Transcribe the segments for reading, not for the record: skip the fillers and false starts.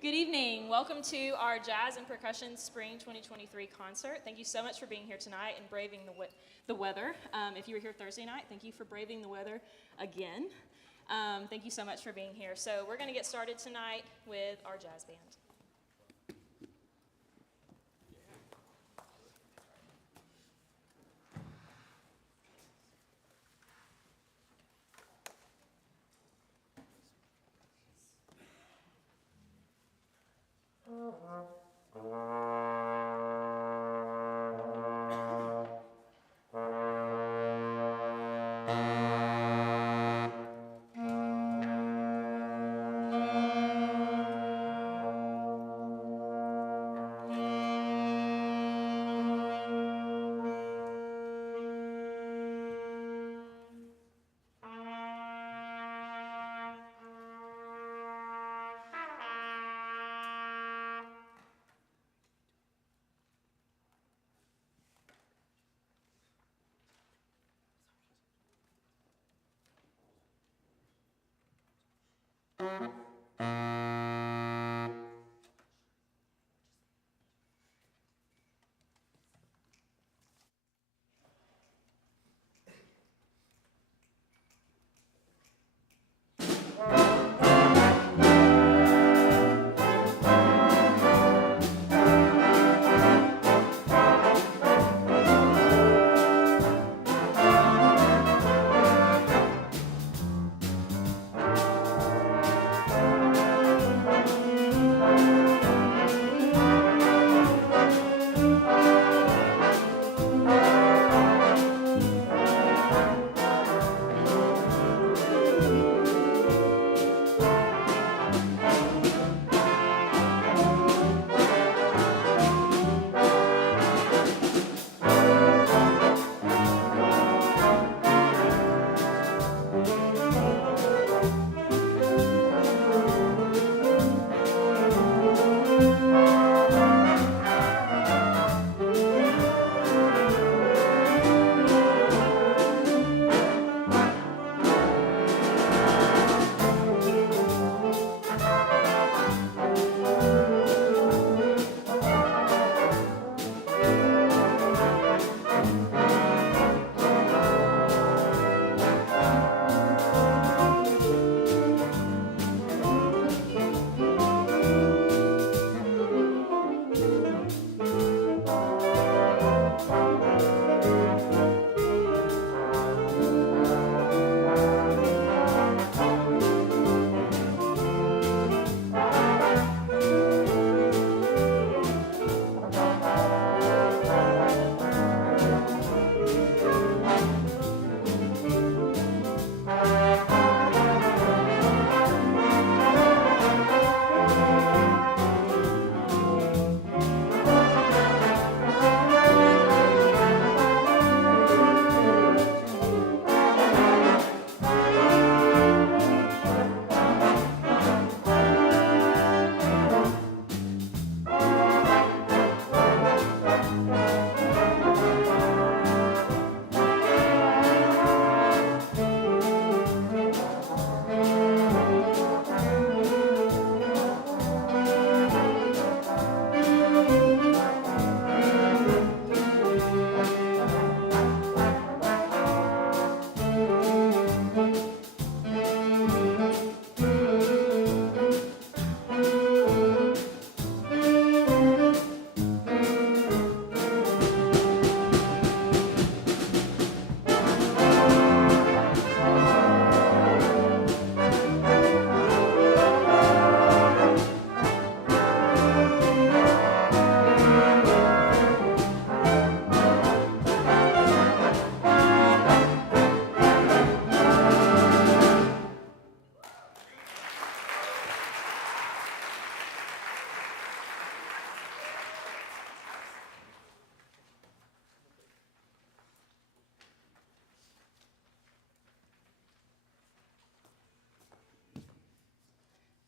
Good evening. Welcome to our Jazz and Percussion Spring 2023 concert. Thank you so much for being here tonight and braving the weather. If you were here Thursday night, thank you for braving the weather again. Thank you so much for being here. So we're going to get started tonight with our jazz band.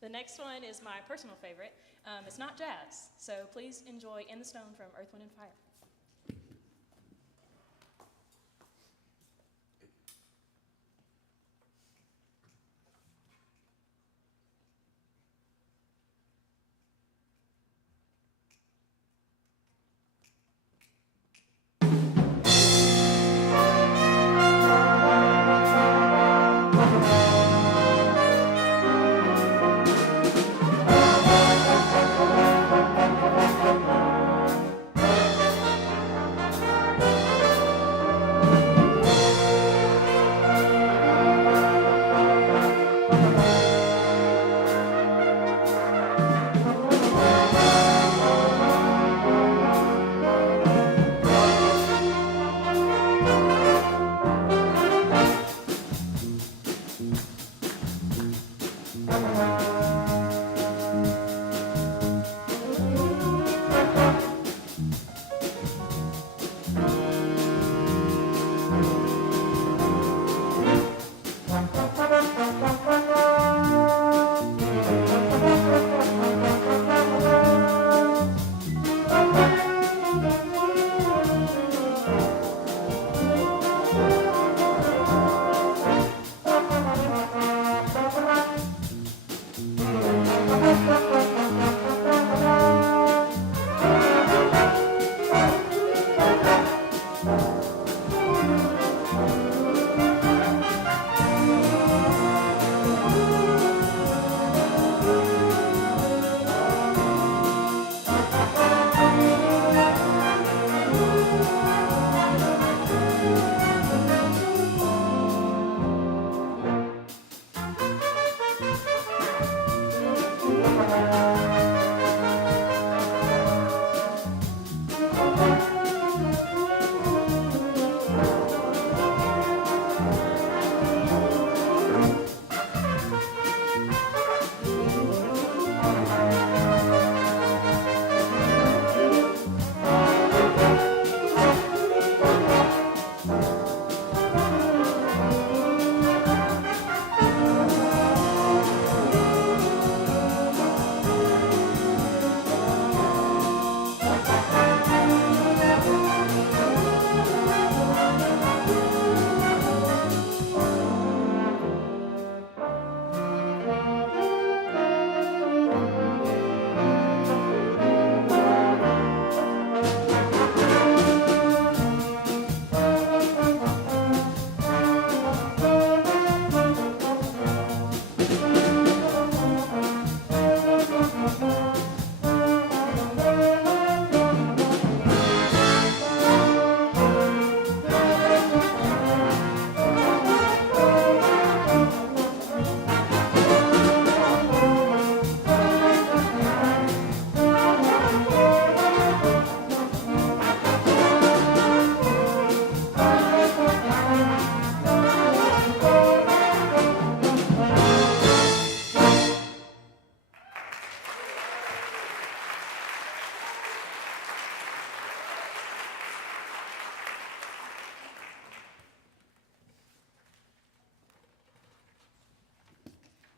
The next one is my personal favorite. It's not jazz, so please enjoy In the Stone from Earth, Wind & Fire.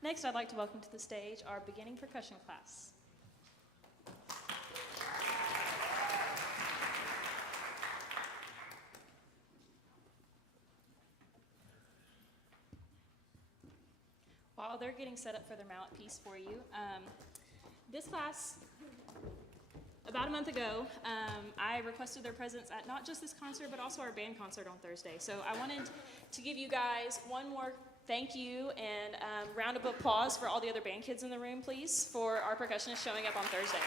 Next, I'd like to welcome to the stage our beginning percussion class. While they're getting set up for their mallet piece for you, this class, about a month ago, I requested their presence at not just this concert, but also our band concert on Thursday. So I wanted to give you guys one more thank you and round of applause for all the other band kids in the room, please, for our percussionists showing up on Thursday.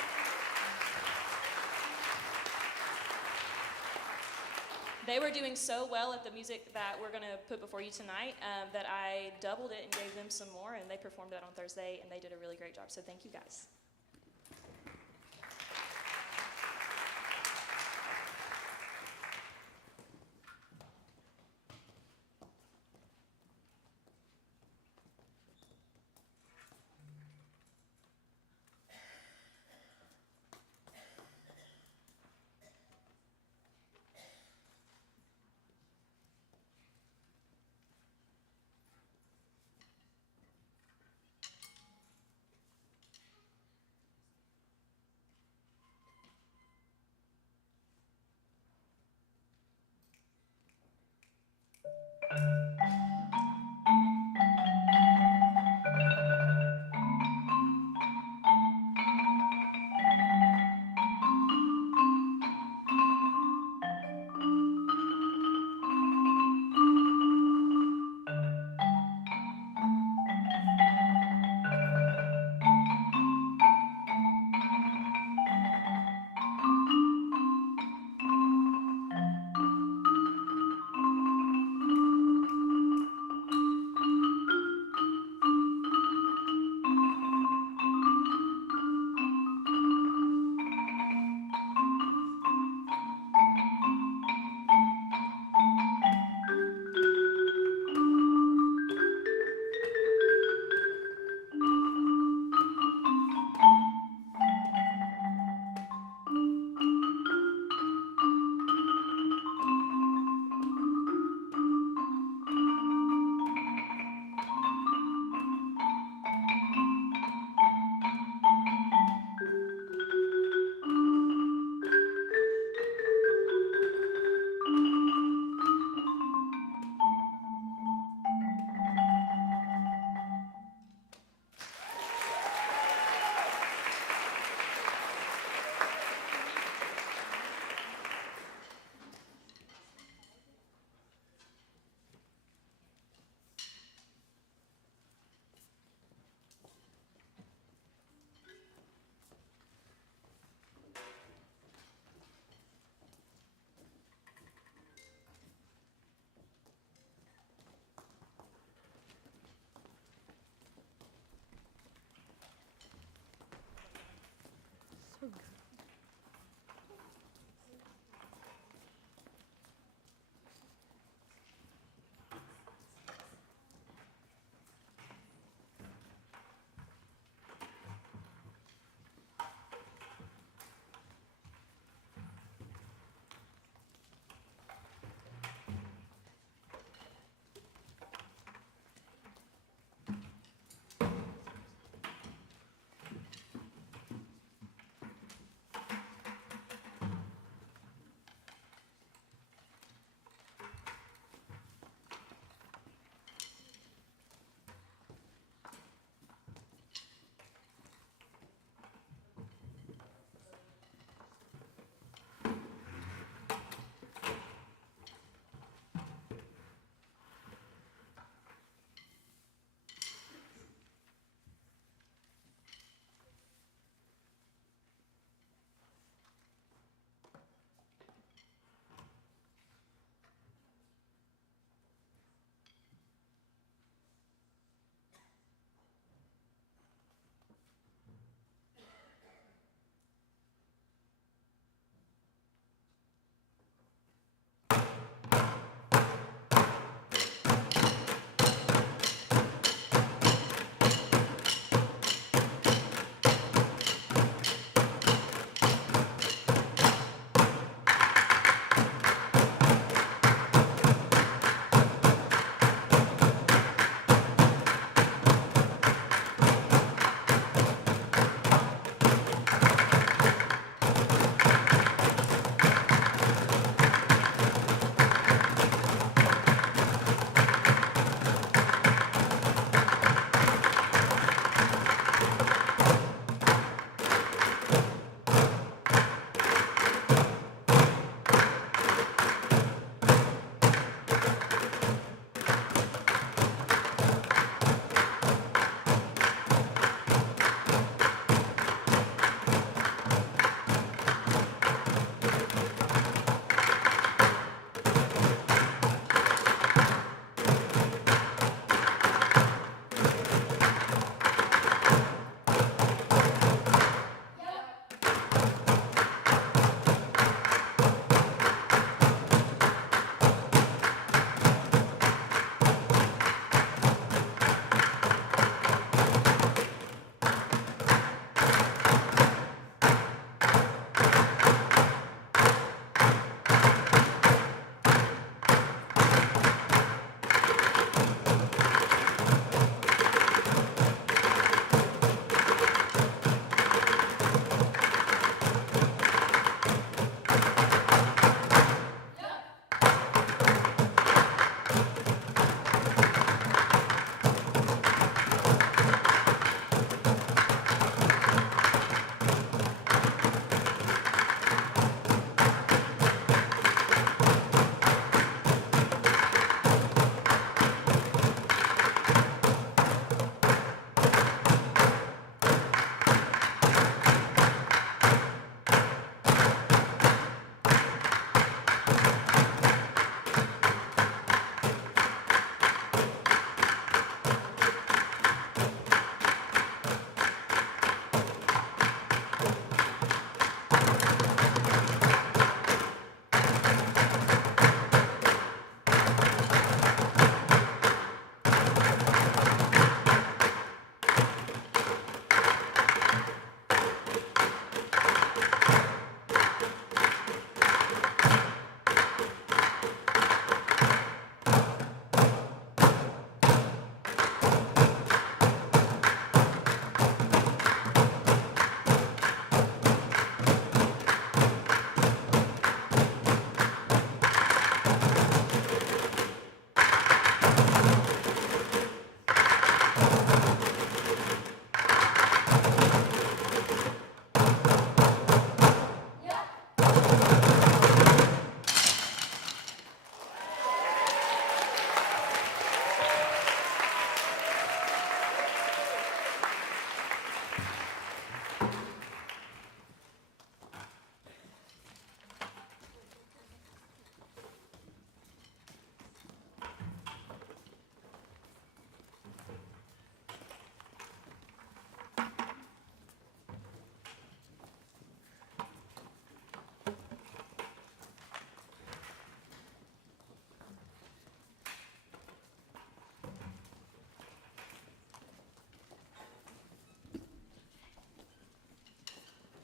They were doing so well at the music that we're going to put before you tonight that I doubled it and gave them some more, and they performed that on Thursday, and they did a really great job. So thank you, guys.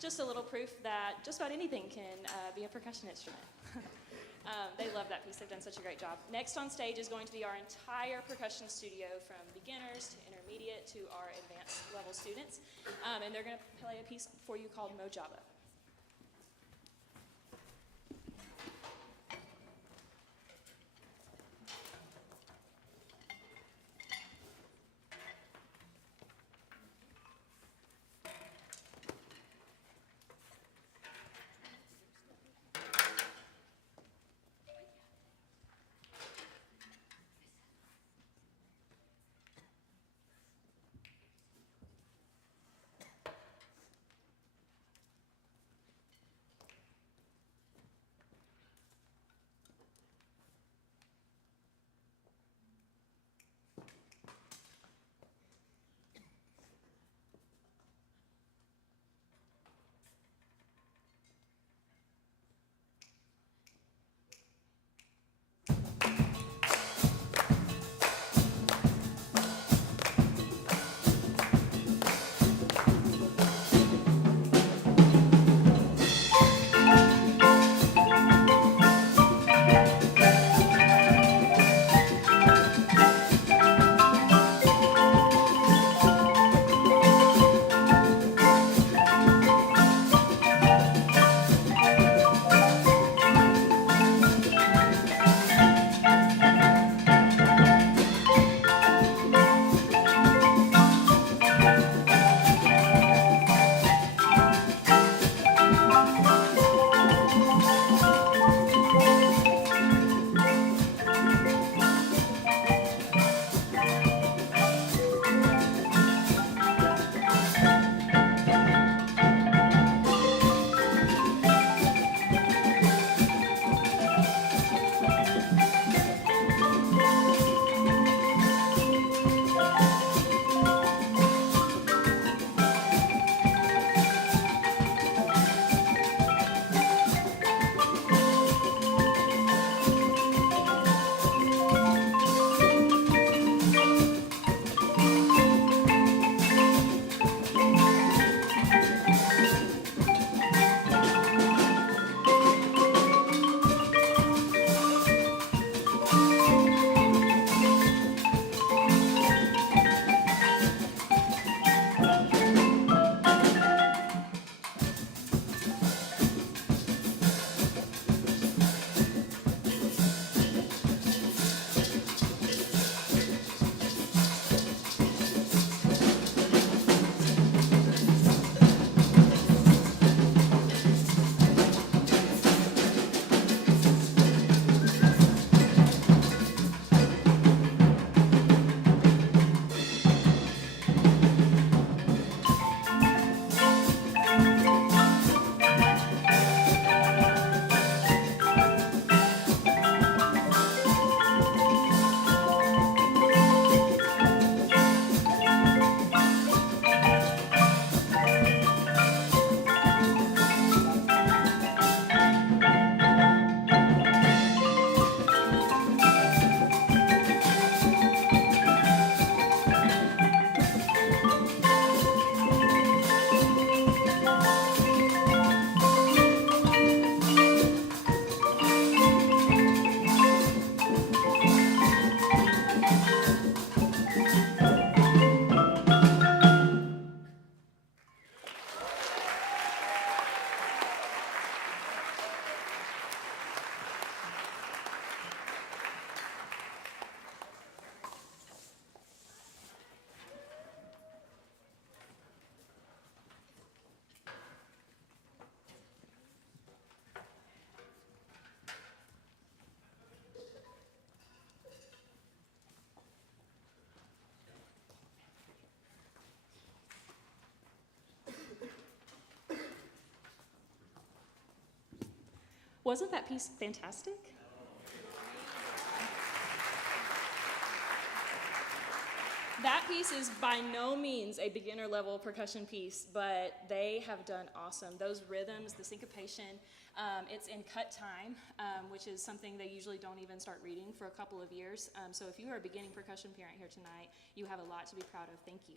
just a little proof that just about anything can be a percussion instrument. They love that piece. They've done such a great job. Next on stage is going to be our entire percussion studio, from beginners to intermediate to our advanced level students. And they're going to play a piece for you called Mojaba. Wasn't that piece fantastic? That piece is by no means a beginner level percussion piece, but they have done awesome. Those rhythms, the syncopation, it's in cut time, which is something they usually don't even start reading for a couple of years. So if you are a beginning percussion parent here tonight, you have a lot to be proud of. Thank you.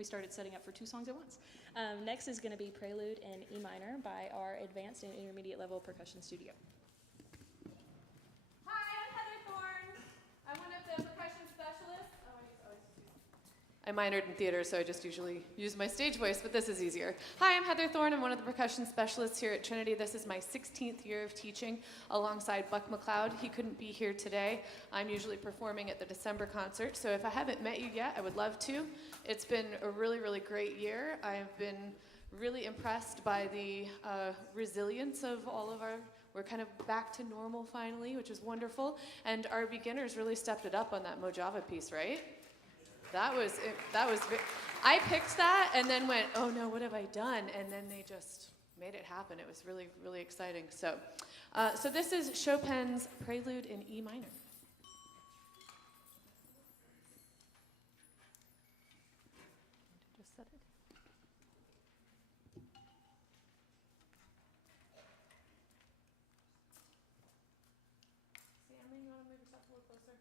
we started setting up for 2 songs at once. Next is going to be Prelude in E minor by our advanced and intermediate level percussion studio. Hi, I'm Heather Thorne. I'm one of the percussion specialists. I minored in theater, so I just usually use my stage voice, but this is easier. Hi, I'm Heather Thorne. I'm one of the percussion specialists here at Trinity. This is my 16th year of teaching alongside Buck McLeod. He couldn't be here today. I'm usually performing at the December concert, so if I haven't met you yet, I would love to. It's been a really, really great year. I've been really impressed by the resilience of all of we're kind of back to normal finally, which is wonderful, and our beginners really stepped it up on that Mojave piece, right? That was, I picked that and then went, oh no, what have I done? And then they just made it happen. It was really, really exciting. So this is Chopin's Prelude in E minor. Just set it. Sammy, you want to move yourself a little closer?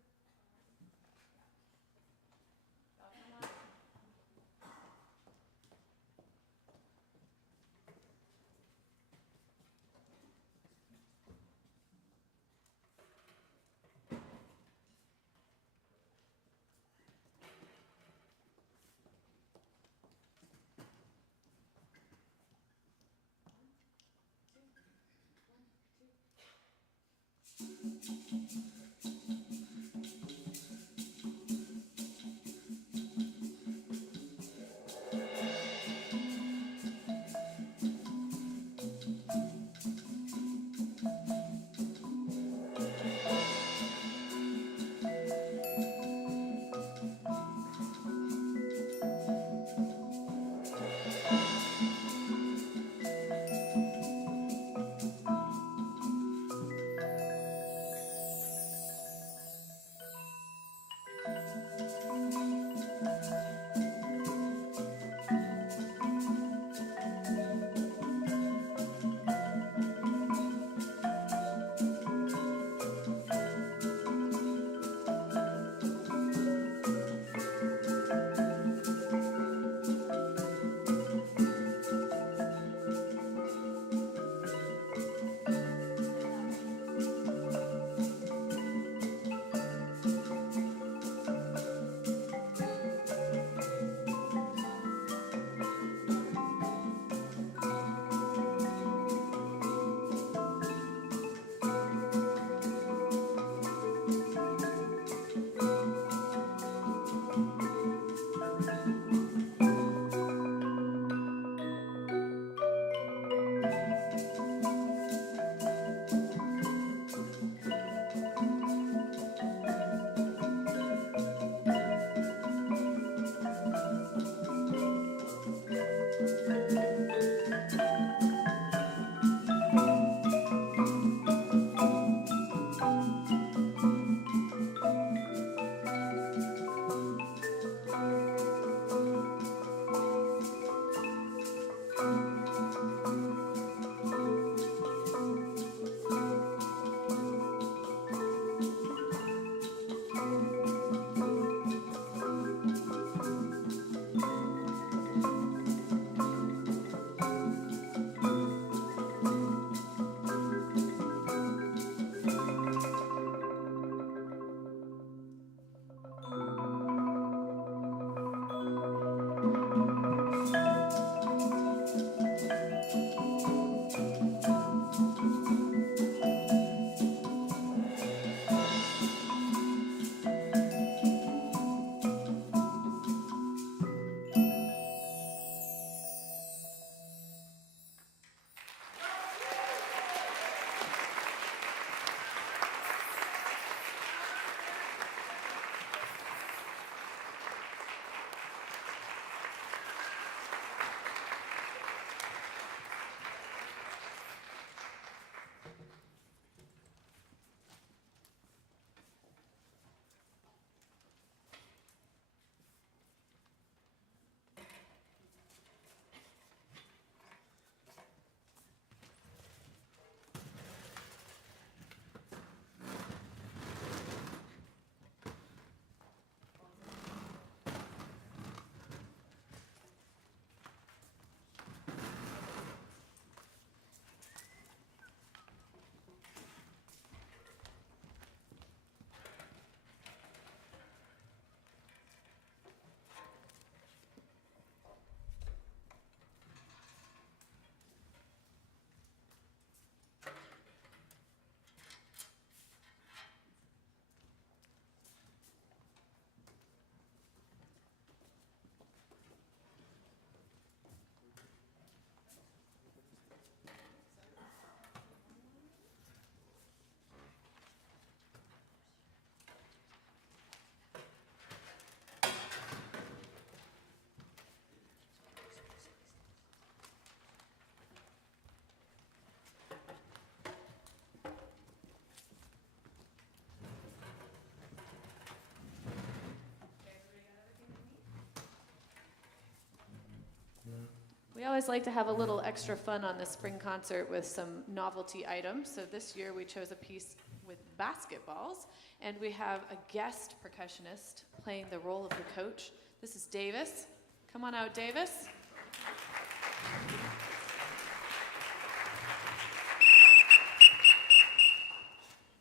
We always like to have a little extra fun on this spring concert with some novelty items. So this year we chose a piece with basketballs, and we have a guest percussionist playing the role of the coach. This is Davis. Come on out, Davis.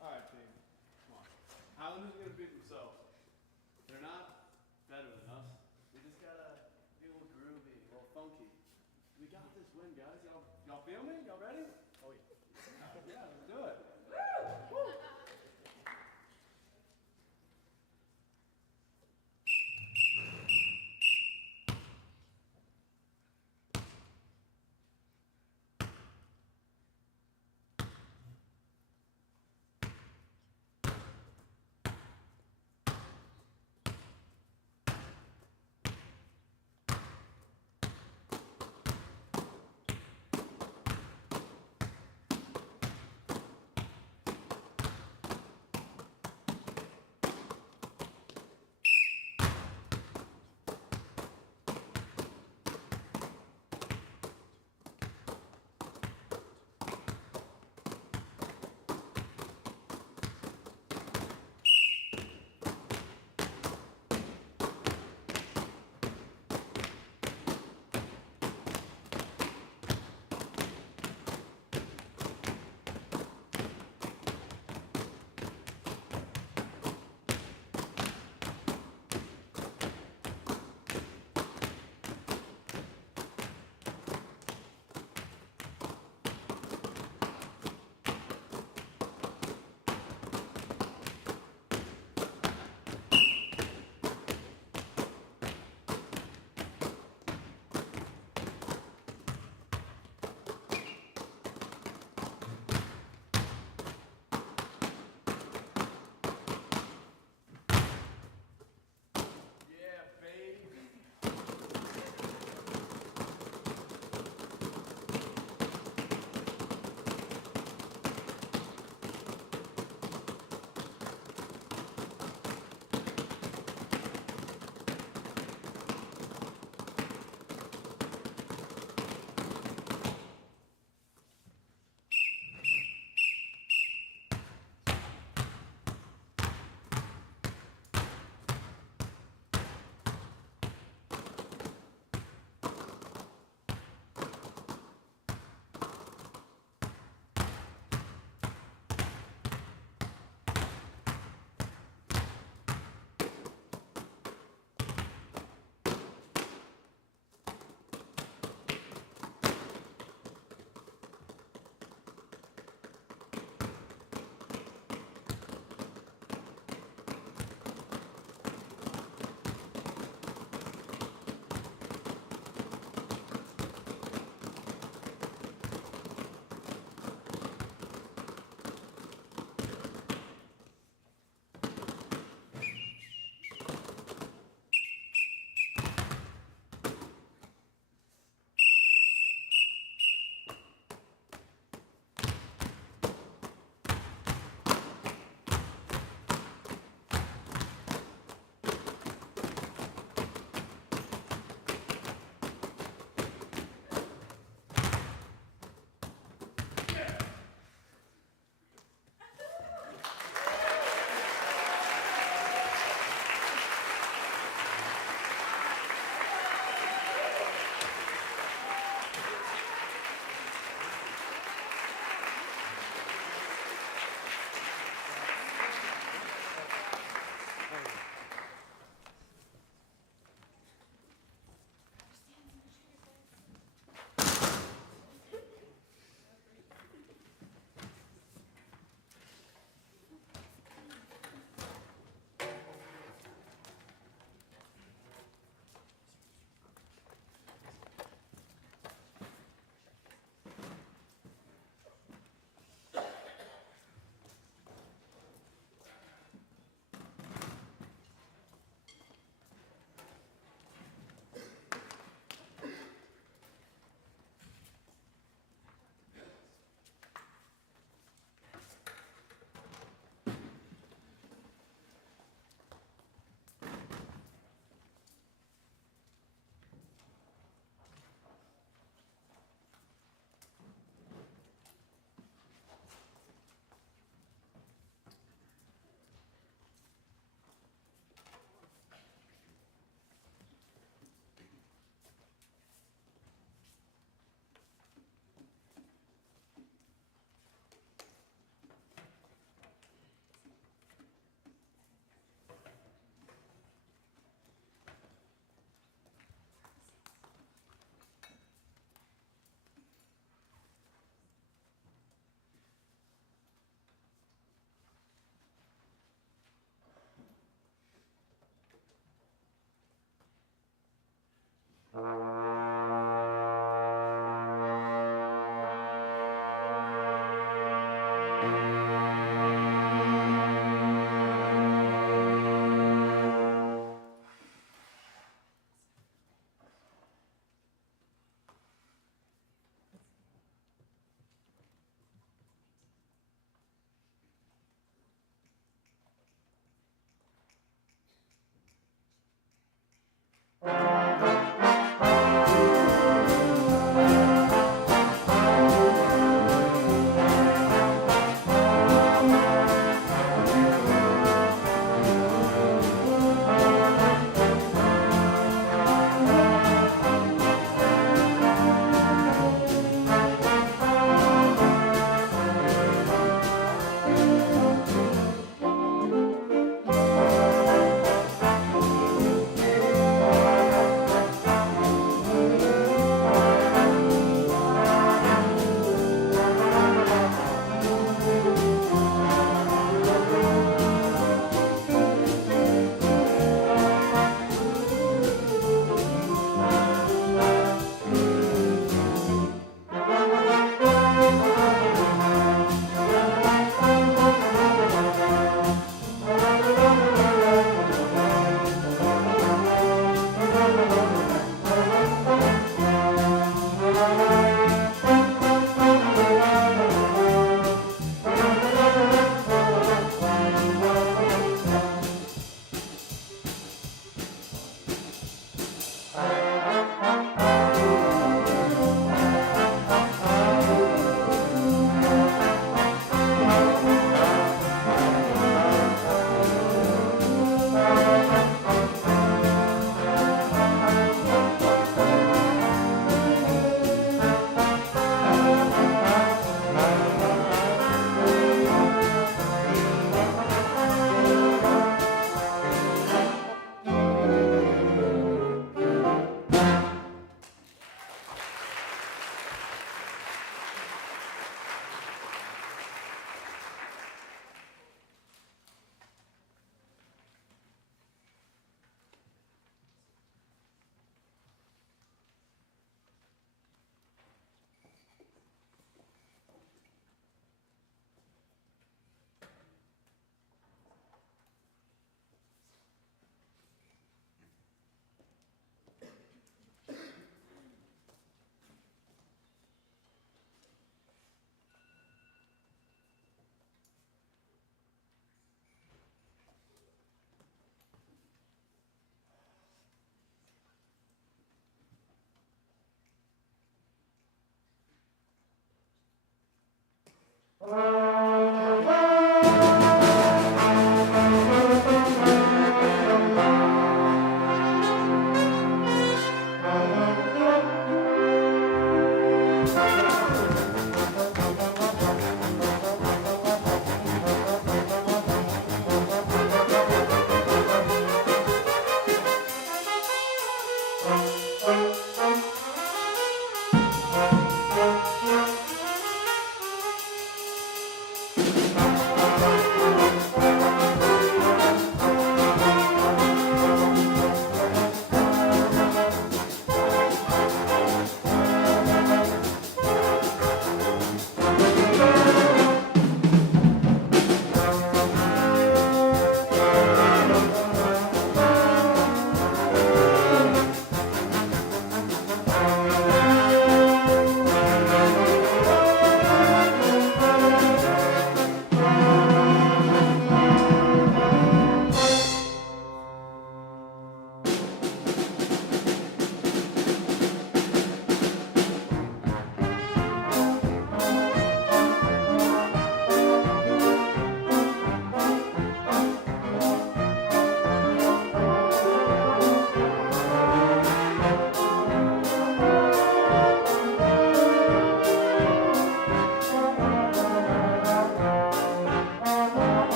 All right, team. Come on. Highlanders are going to beat themselves. They're not better than us. We just got to be a little groovy, a little funky. We got this win, guys. Y'all feel me? Y'all ready? Oh, yeah. Yeah, let's do it. Woo!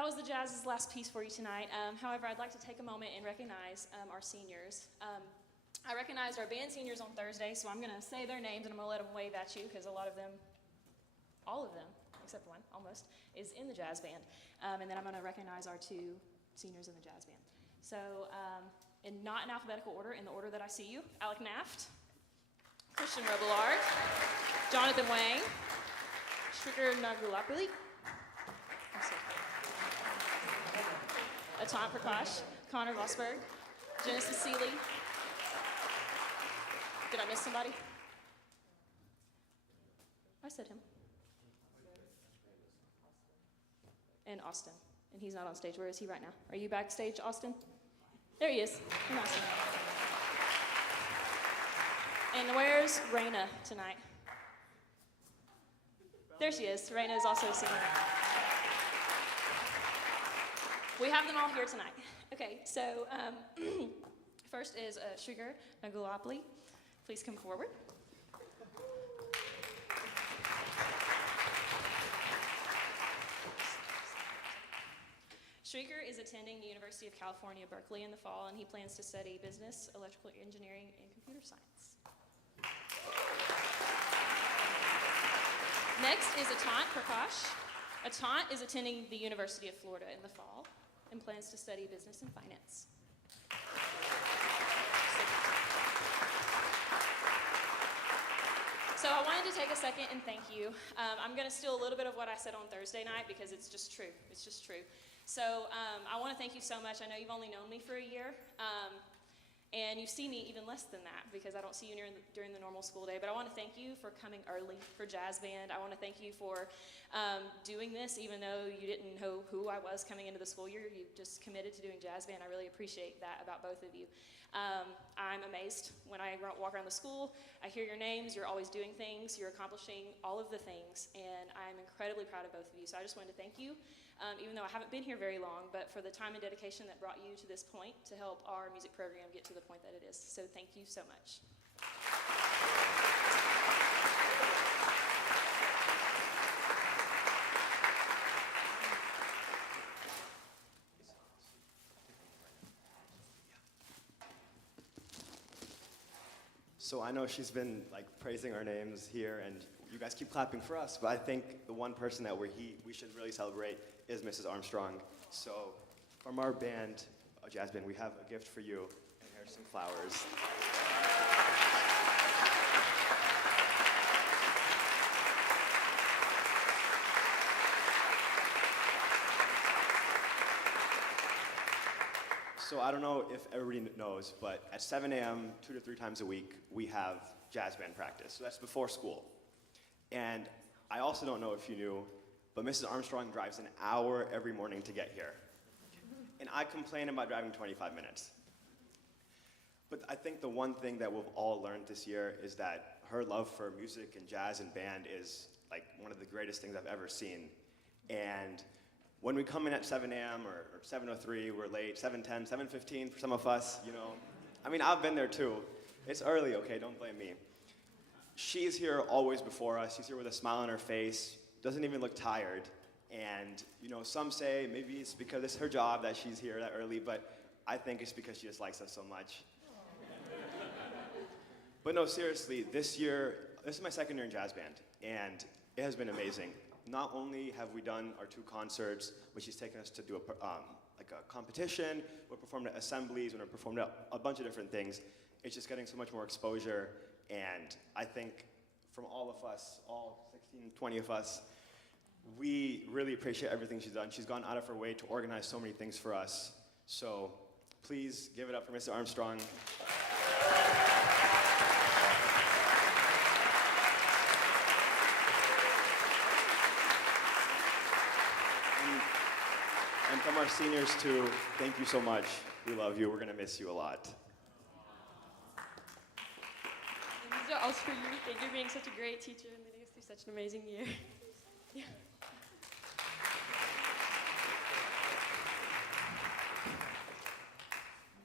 That was the jazz's last piece for you tonight. However, I'd like to take a moment and recognize our seniors. I recognized our band seniors on Thursday, so I'm going to say their names and I'm going to let them wave at you because a lot of them, all of them, except one, almost, is in the jazz band. And then I'm going to recognize our 2 seniors in the jazz band. So, not in alphabetical order, in the order that I see you, Alec Naft, Christian Robillard, Jonathan Wang, Shrikar Nagulapili, Atan Prakash, Connor Vosberg, Genesis Seeley. Did I miss somebody? I said him. And Austin. And he's not on stage. Where is he right now? Are you backstage, Austin? There he is. And Austin. And where's Raina tonight? There she is. Raina is also a singer. We have them all here tonight. Okay, so first is Shrikar Nagulapili. Please come forward. Shrikar is attending the University of California, Berkeley in the fall, and he plans to study business, electrical engineering, and computer science. Next is Atan Prakash. Atan is attending the University of Florida in the fall and plans to study business and finance. So I wanted to take a second and thank you. I'm going to steal a little bit of what I said on Thursday night because it's just true. It's just true. So I want to thank you so much. I know you've only known me for a year. And you see me even less than that because I don't see you during the normal school day. But I want to thank you for coming early for jazz band. I want to thank you for doing this even though you didn't know who I was coming into the school year. You just committed to doing jazz band. I really appreciate that about both of you. I'm amazed when I walk around the school. I hear your names. You're always doing things. You're accomplishing all of the things. And I'm incredibly proud of both of you. So I just wanted to thank you. Even though I haven't been here very long, but for the time and dedication that brought you to this point to help our music program get to the point that it is. So thank you so much. So I know she's been praising our names here, and you guys keep clapping for us, but I think the one person that we should really celebrate is Mrs. Armstrong. So from our band, a jazz band, we have a gift for you, and here's some flowers. So I don't know if everybody knows, but at 7 a.m., 2 to 3 times a week, we have jazz band practice. So that's before school. And I also don't know if you knew, but Mrs. Armstrong drives an hour every morning to get here. And I complain about driving 25 minutes. But I think the one thing that we've all learned this year is that her love for music and jazz and band is one of the greatest things I've ever seen. And when we come in at 7 a.m. or 7:03, we're late, 7:10, 7:15 for some of us, I mean, I've been there too. It's early, okay, don't blame me. She's here always before us. She's here with a smile on her face, doesn't even look tired. And, some say maybe it's because it's her job that she's here that early, but I think it's because she just likes us so much. But no, seriously, this is my second year in jazz band, and it has been amazing. Not only have we done our 2 concerts, but she's taken us to do a competition, we performed at Ensembles, we performed at a bunch of different things. It's just getting so much more exposure, and I think from all of us, all 16, 20 of us, we really appreciate everything she's done. She's gone out of her way to organize so many things for us. So please give it up for Mr. Armstrong. And from our seniors too, thank you so much. We love you. We're going to miss you a lot. And these are all for you. Thank you for being such a great teacher and leading us through such an amazing year. Yeah.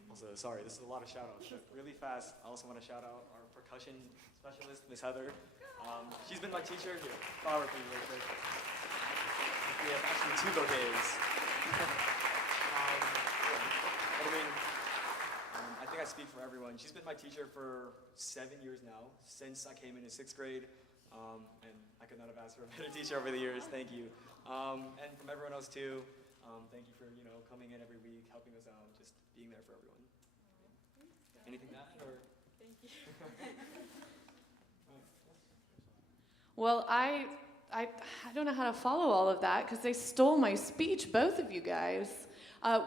Also, sorry, this is a lot of shout-outs, but really fast, I also want to shout out our percussion specialist, Miss Heather. She's been my teacher. Here, flower for you real quick. We have actually tuba days. But I mean, I think I speak for everyone. She's been my teacher for 7 years now, since I came in 6th grade. And I could not have asked for a better teacher over the years. Thank you. And from everyone else too. Thank you for coming in every week, helping us out, just being there for everyone. Anything to add, or? Thank you. Well, I don't know how to follow all of that because they stole my speech, both of you guys.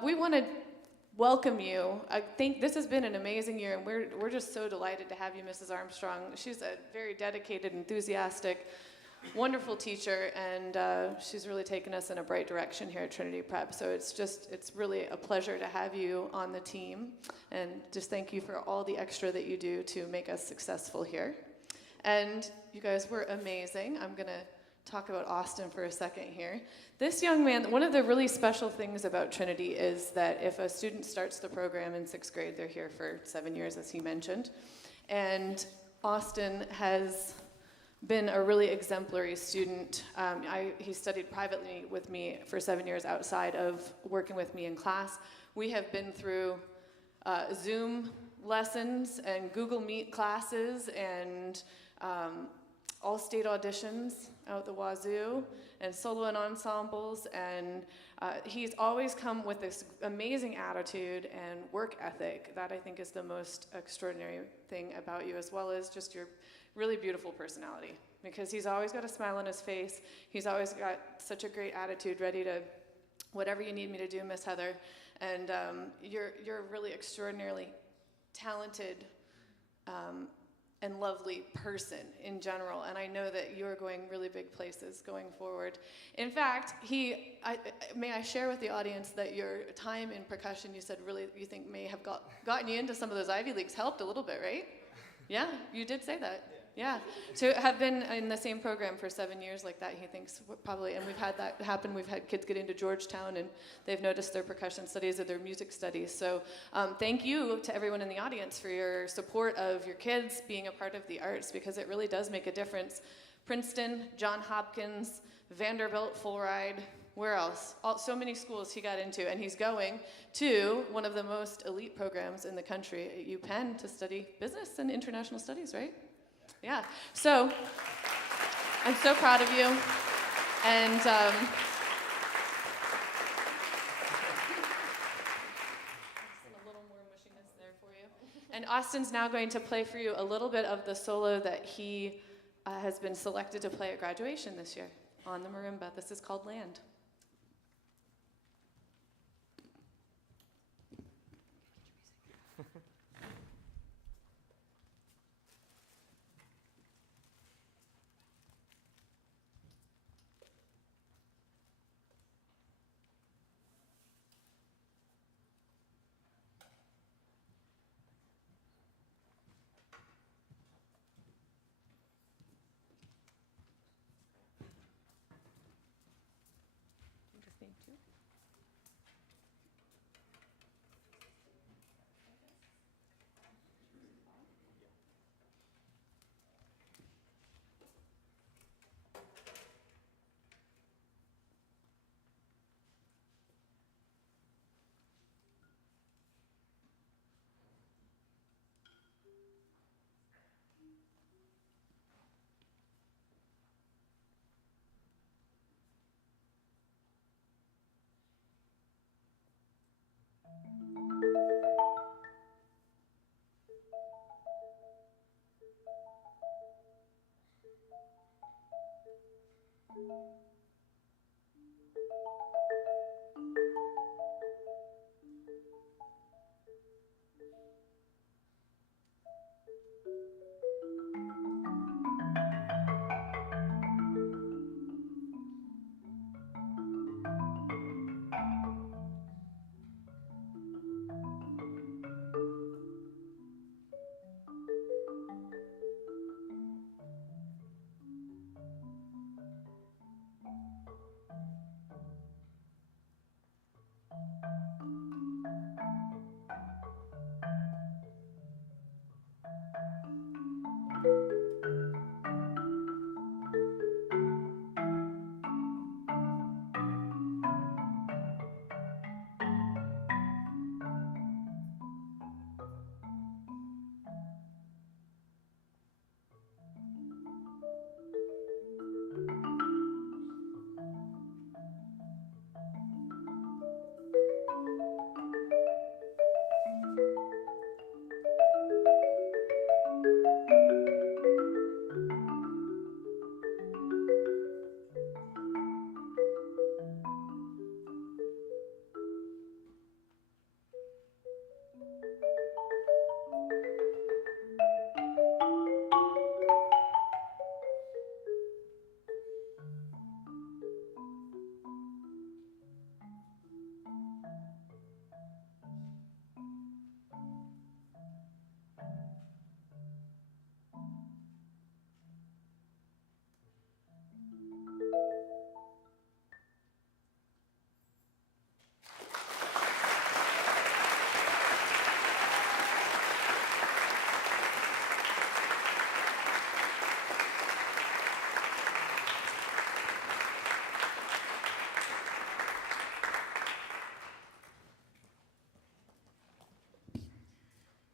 We want to welcome you. I think this has been an amazing year, and we're just so delighted to have you, Mrs. Armstrong. She's a very dedicated, enthusiastic, wonderful teacher, and she's really taken us in a bright direction here at Trinity Prep. So it's really a pleasure to have you on the team, and just thank you for all the extra that you do to make us successful here. And you guys were amazing. I'm going to talk about Austin for a second here. This young man, one of the really special things about Trinity is that if a student starts the program in 6th grade, they're here for 7 years, as he mentioned. And Austin has been a really exemplary student. He studied privately with me for 7 years outside of working with me in class. We have been through Zoom lessons and Google Meet classes and all-state auditions out the wazoo, and solo and ensembles, and he's always come with this amazing attitude and work ethic that I think is the most extraordinary thing about you, as well as just your really beautiful personality, because he's always got a smile on his face. He's always got such a great attitude, ready to whatever you need me to do, Miss Heather, and you're a really extraordinarily talented and lovely person in general, and I know that you're going really big places going forward. In fact, may I share with the audience that your time in percussion, you said really you think may have gotten you into some of those Ivy Leagues, helped a little bit, right? Yeah, you did say that. Yeah. To have been in the same program for 7 years like that, he thinks probably, and we've had that happen. We've had kids get into Georgetown, and they've noticed their percussion studies or their music studies. So thank you to everyone in the audience for your support of your kids being a part of the arts, because it really does make a difference. Princeton, Johns Hopkins, Vanderbilt, full ride. Where else? So many schools he got into, and he's going to one of the most elite programs in the country at UPenn to study business and international studies, right? Yeah. So I'm so proud of you, and a little more mushiness there for you. And Austin's now going to play for you a little bit of the solo that he has been selected to play at graduation this year on the marimba. This is called Land.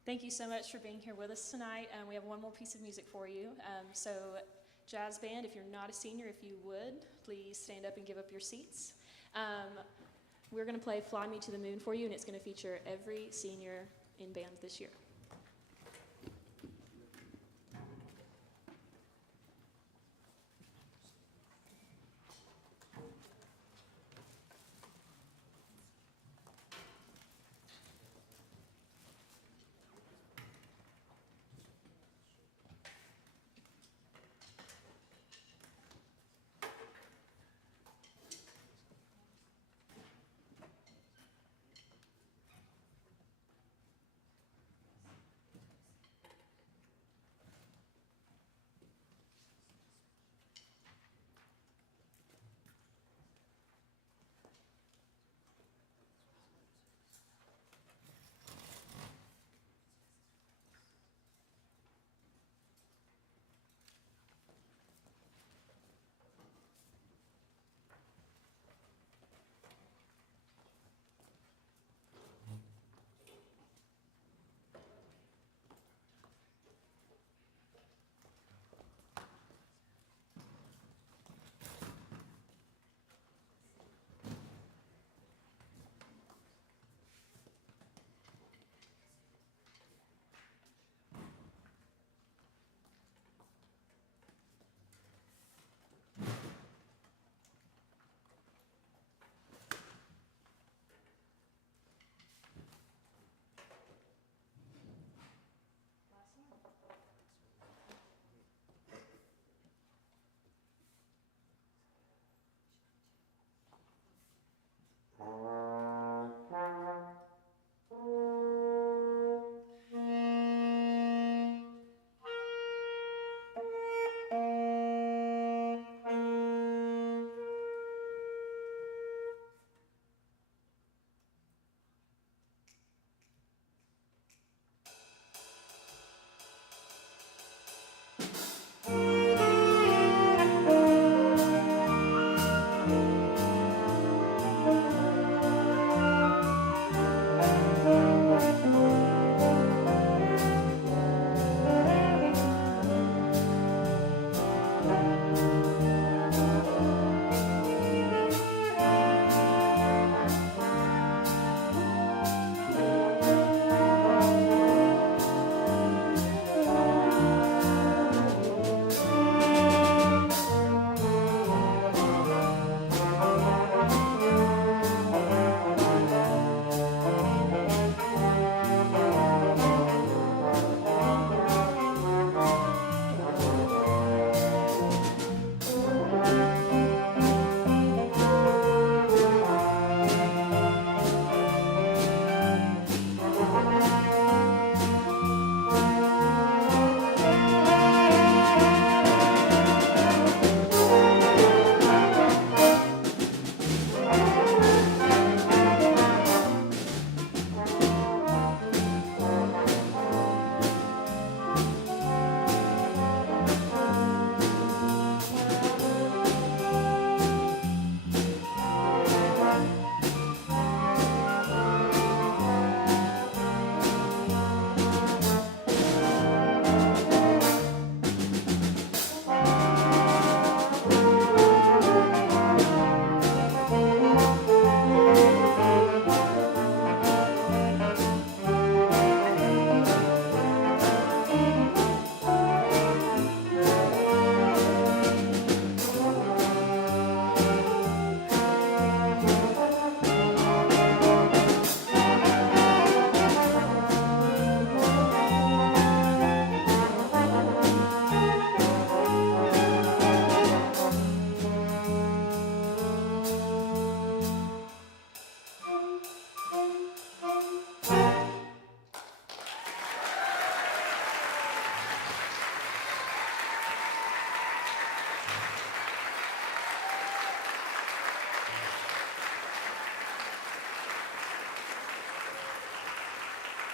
Thank you so much for being here with us tonight. We have one more piece of music for you. So jazz band, if you're not a senior, if you would, please stand up and give up your seats. We're going to play Fly Me to the Moon for you, and it's going to feature every senior in band this year.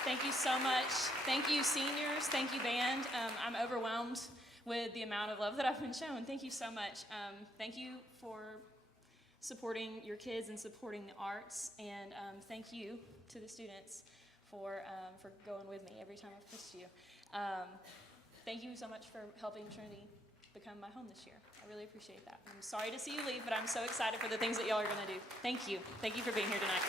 Thank you so much. Thank you, seniors. Thank you, band. I'm overwhelmed with the amount of love that I've been shown. Thank you so much. Thank you for supporting your kids and supporting the arts. And thank you to the students for going with me every time I've kissed you. Thank you so much for helping Trinity become my home this year. I really appreciate that. I'm sorry to see you leave, but I'm so excited for the things that y'all are going to do. Thank you. Thank you for being here tonight.